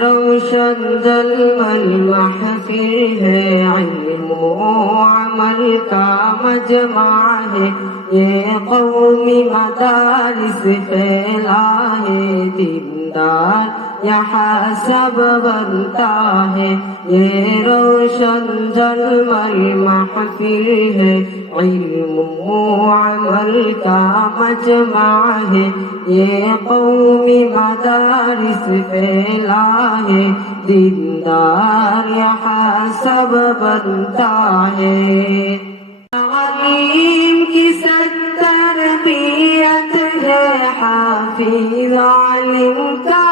روشن شد الملمح فيه علم وعمل کا مجمع ہے یہ قومی مدارس پھیلا ہے دیندار यहाँ सब बनता है ये रोशन जलमल महफिल है इल्म अमल का मजमा है ये कौमी मदारिस फैला है दीनदार यहाँ सब बनता है तालीम की सत्तर बियत है हाफिज आलिम का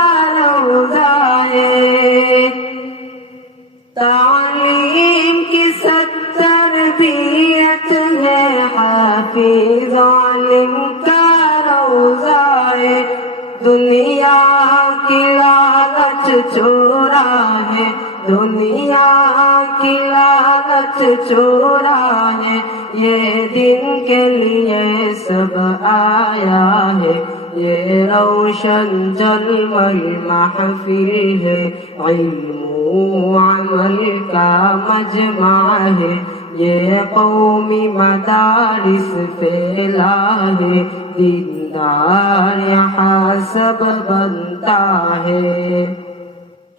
دنیا کی لالچ چورا ہے، دنیا کی لالچ چورا ہے، یہ دن کے لیے سب آیا ہے۔ یہ روشن جلمل محفل ہے۔ علم و عمل کا مجمع ہے۔ یہ قومی مدارس پھیلا ہے۔ दीनदार यहाँ सब बनता है।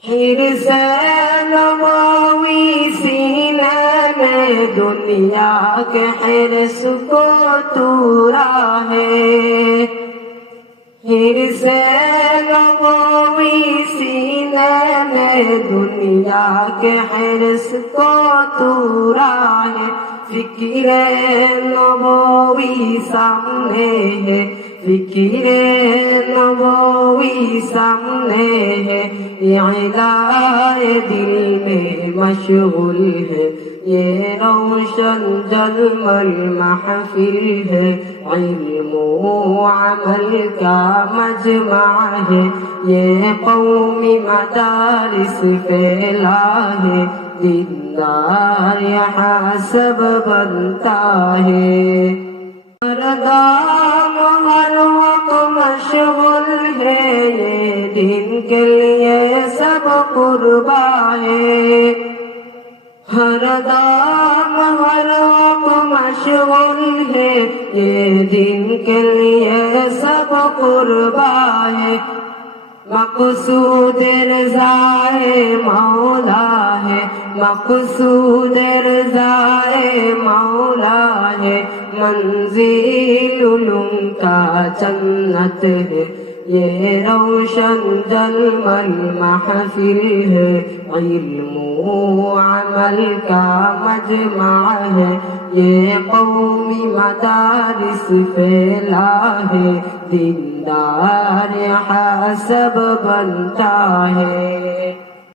फिर से नवावी सीने में दुनिया के हिरस को तूरा है। फिर से नवावी सीने में दुनिया के हिरस को तूरा है। ফিকিরে নবী সামনে হে ফিকিরে নবী সামনে হে ইলায় দিল মে मशगुल है ये रोशन जलमल महफिल है इल्म अमल का मजमा है ये कौमी मदारिस फैला है दीनदार यहाँ सब बनता है मरदाम हर वक्त मशगुल है ये दिन के लिए सब कुर्बा है हर दाम हर वक्त मशगुल है ये दिन के लिए सब कुर्बा है मकसूदेर जाए मौला है मकसूदेर जाए मौला है मंजिल उलूम का जन्नत है ये रोशन जलमल महफिल है इल्म अमल का मजमा है ये कौमी मदारिस फैला है दीनदार यहाँ सब बनता है